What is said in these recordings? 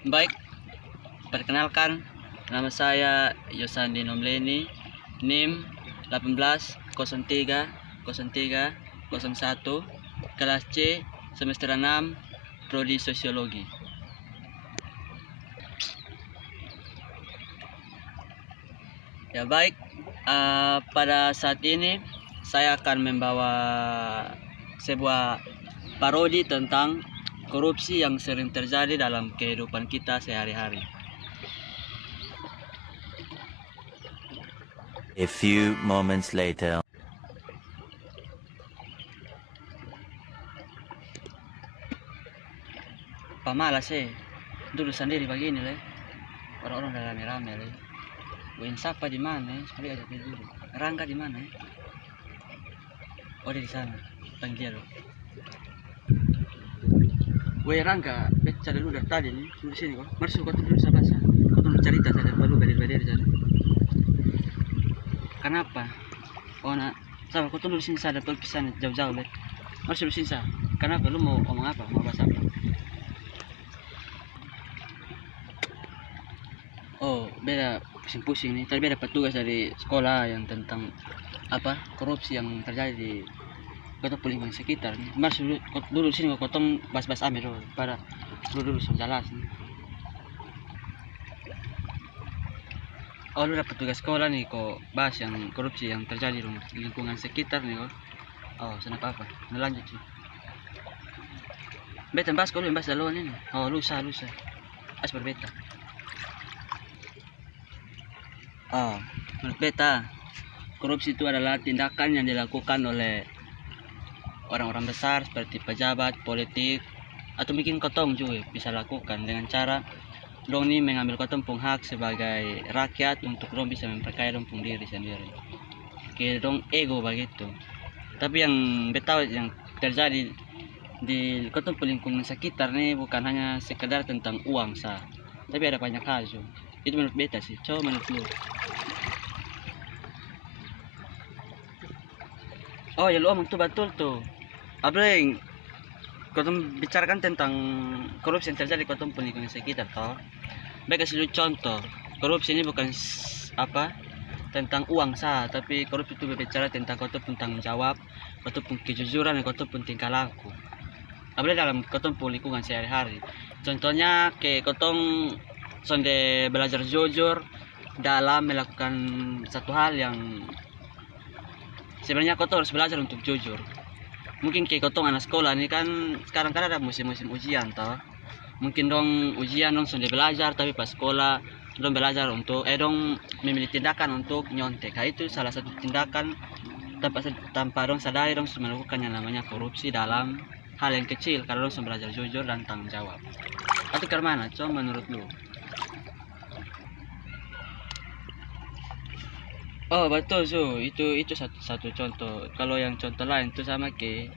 Baik, perkenalkan, nama saya Yosandi Nomleni, NIM 18030301, kelas C, semester 6, prodi Sosiologi. Ya baik, pada saat ini saya akan membawa sebuah parodi tentang korupsi yang sering terjadi dalam kehidupan kita sehari-hari. A few moments later. Pamalas duduk sendiri begini orang-orang udah rame-rame Win Sapa di mana? Sekali aja dulu. Rangga di mana? Oh, dia di sana. Panggil. Weh Rangga, baca dulu dari tadi nih. Duduk sini kok. Masuk kau dulu sama saya. Kau tunggu cerita saja baru badir-badir jadi. Kenapa? Oh nak, sama kau tunggu sini saya dapat pesan jauh-jauh Masuk sini saya. Kenapa lu mau ngomong apa? Mau bahas apa? Oh, beda pusing-pusing nih. Tadi beda petugas dari sekolah yang tentang korupsi yang terjadi di kota lingkungan sekitar. Mas dulu sini kok potong bahas-bahas amir para dulu jelas nih. Oh, lu dapat tugas sekolah nih kok bahas yang korupsi yang terjadi di lingkungan sekitar nih kok. Oh, sana apa? Lanjut sih. Beta bahas kalau bahas duluan ini. Oh, lusa. As berbeda. Menurut beta, korupsi itu adalah tindakan yang dilakukan oleh orang-orang besar seperti pejabat, politik, atau mungkin kotong juga bisa lakukan dengan cara dong ini mengambil kotong pung hak sebagai rakyat untuk dong bisa memperkaya dong pung diri sendiri. Kayak dong ego begitu. Tapi yang beta yang terjadi di kotong lingkungan sekitar nih bukan hanya sekedar tentang uang sah, tapi ada banyak hal juga. Itu menurut beta sih. Coba menurut lu. Oh ya lu omong tuh betul tuh. Apalagi kau bicarakan tentang korupsi yang terjadi di kota lingkungan sekitar toh. Baik kasih lu contoh. Korupsi ini bukan tentang uang sah, tapi korupsi itu berbicara tentang kota pun tanggung jawab, kota pun kejujuran, dan kota pun tingkah laku. Apalagi dalam kota lingkungan sehari-hari. Contohnya kayak kotong sonde belajar jujur dalam melakukan satu hal yang sebenarnya kau harus belajar untuk jujur. Mungkin kayak kau anak sekolah ini kan sekarang kan ada musim-musim ujian toh. Mungkin dong ujian dong sudah belajar tapi pas sekolah dong belajar untuk dong memilih tindakan untuk nyontek. Itu salah satu tindakan tanpa dong sadari dong melakukan yang namanya korupsi dalam hal yang kecil karena dong belajar jujur dan tanggung jawab. Atau ke mana? Coba menurut lu? Oh betul itu satu contoh. Kalau yang contoh lain itu sama ke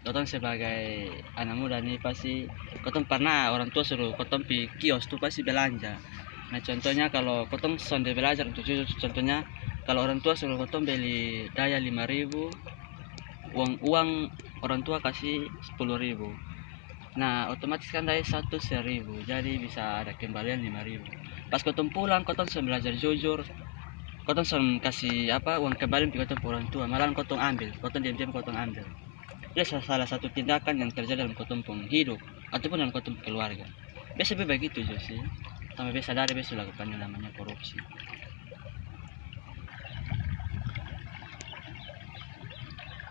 kotong sebagai anak muda nih pasti kotong pernah orang tua suruh kotong pi kios tuh pasti belanja. Nah contohnya kalau kotong sonde belajar untuk contohnya kalau orang tua suruh kotong beli daya 5.000, uang orang tua kasih 10.000. Nah otomatis kan daya 1.000 jadi bisa ada kembalian 5.000. Pas kotong pulang kotong belajar jujur. Kotong kasih uang kembali ke kotong orang tua, malah kotong ambil, kotong diam-diam kotong ambil. Itu salah satu tindakan yang terjadi dalam kotong pun hidup ataupun dalam kotong keluarga. Biasa begitu juga sih. Sampai biasa dari biasa lakukan yang namanya korupsi.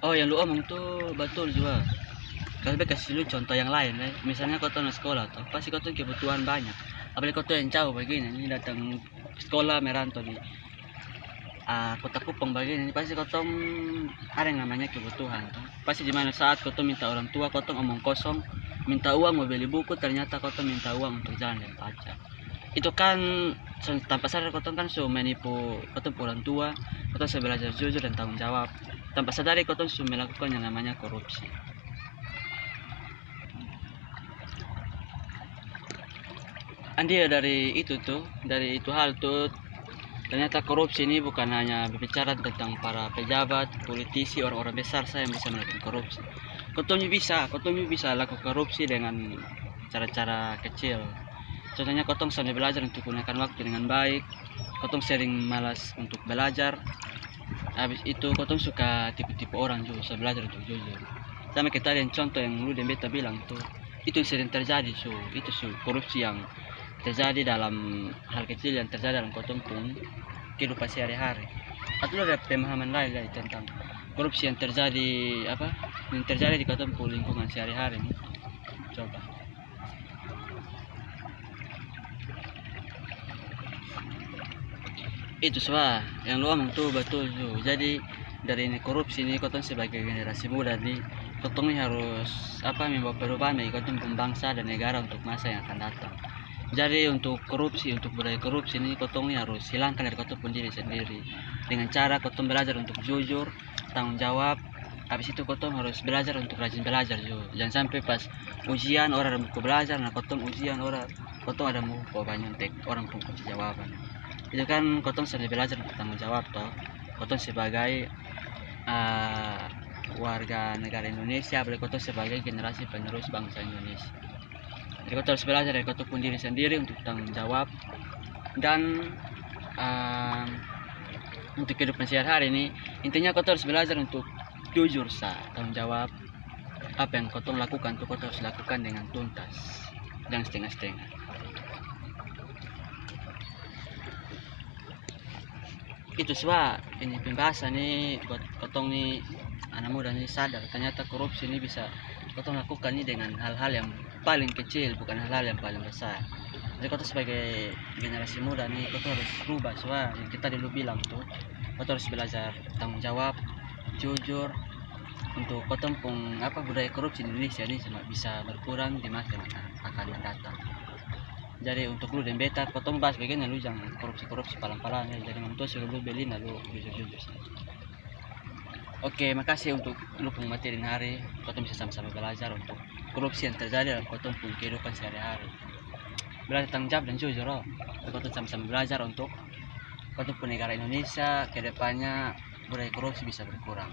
Oh yang lu omong tuh betul juga. Tapi kasih lu contoh yang lain Misalnya kotong sekolah tuh, pasti kotong kebutuhan banyak. Apalagi kotong yang jauh begini, ini datang sekolah merantau di kota Kupang bagian ini pasti kotong ada yang namanya kebutuhan pasti dimana saat kotong minta orang tua kotong omong kosong minta uang mau beli buku ternyata kotong minta uang untuk jalan dan pajak itu kan tanpa sadar kotong kan menipu kotong orang tua kotong belajar jujur dan tanggung jawab tanpa sadar kotong melakukan yang namanya korupsi. Andi dari itu hal tuh ternyata korupsi ini bukan hanya berbicara tentang para pejabat, politisi, orang-orang besar saya yang bisa melakukan korupsi. Kotong bisa lakukan korupsi dengan cara-cara kecil. contohnya kotong sambil belajar untuk gunakan waktu dengan baik, kotong sering malas untuk belajar, habis itu kotong suka tipu-tipu orang juga, saya belajar untuk jujur. Sama kita ada yang contoh yang lu dan beta bilang tuh, itu yang sering terjadi itu korupsi yang terjadi dalam hal kecil yang terjadi dalam kotong pun kehidupan sehari-hari. Atau lu ada pemahaman lain lagi tentang korupsi yang terjadi yang terjadi di kotong pun lingkungan sehari-hari nih? Coba. Itu semua yang lu omong tuh betul tuh. Jadi dari ini korupsi ini kotong sebagai generasi muda nih, kotong ini harus membawa perubahan bagi kotong bangsa dan negara untuk masa yang akan datang. Jadi untuk korupsi, untuk budaya korupsi ini kotong ini harus hilangkan dari kotong pun diri sendiri dengan cara kotong belajar untuk jujur, tanggung jawab. Habis itu kotong harus belajar untuk rajin belajar juga. Jangan sampai pas ujian orang ada buku belajar, nah kotong ujian orang kotong ada buku nyontek orang pun kunci jawaban. Itu kan kotong sedang belajar untuk tanggung jawab toh. Kotong sebagai warga negara Indonesia, boleh kotong sebagai generasi penerus bangsa Indonesia. Jadi kotong harus belajar dari kotong pun diri sendiri untuk tanggung jawab dan untuk kehidupan sehari-hari ini intinya kotong harus belajar untuk jujur tanggung jawab apa yang kotong lakukan tuh kotong harus lakukan dengan tuntas, jangan setengah-setengah. Itu semua ini pembahasan nih buat kotong nih anak muda nih sadar ternyata korupsi ini bisa kotong lakukan nih dengan hal-hal yang paling kecil, bukan hal-hal yang paling besar. Jadi kotong sebagai generasi muda nih kotong harus berubah semua yang kita dulu bilang tuh. Kotong harus belajar tanggung jawab, jujur, untuk kotong pun budaya korupsi di Indonesia ini bisa berkurang di masa yang akan datang. Jadi untuk lu dan beta kotong bahas bagaimana lu jangan korupsi palang-palang ya. Jadi untuk suruh lu beli lu jujur-jujur saja. Oke, makasih untuk lu pun materi hari. Kotong bisa sama-sama belajar untuk korupsi yang terjadi dalam kotong pun kehidupan sehari-hari. Belajar tanggung jawab dan jujur kotong sama-sama belajar untuk kotong pun negara Indonesia kedepannya budaya korupsi bisa berkurang.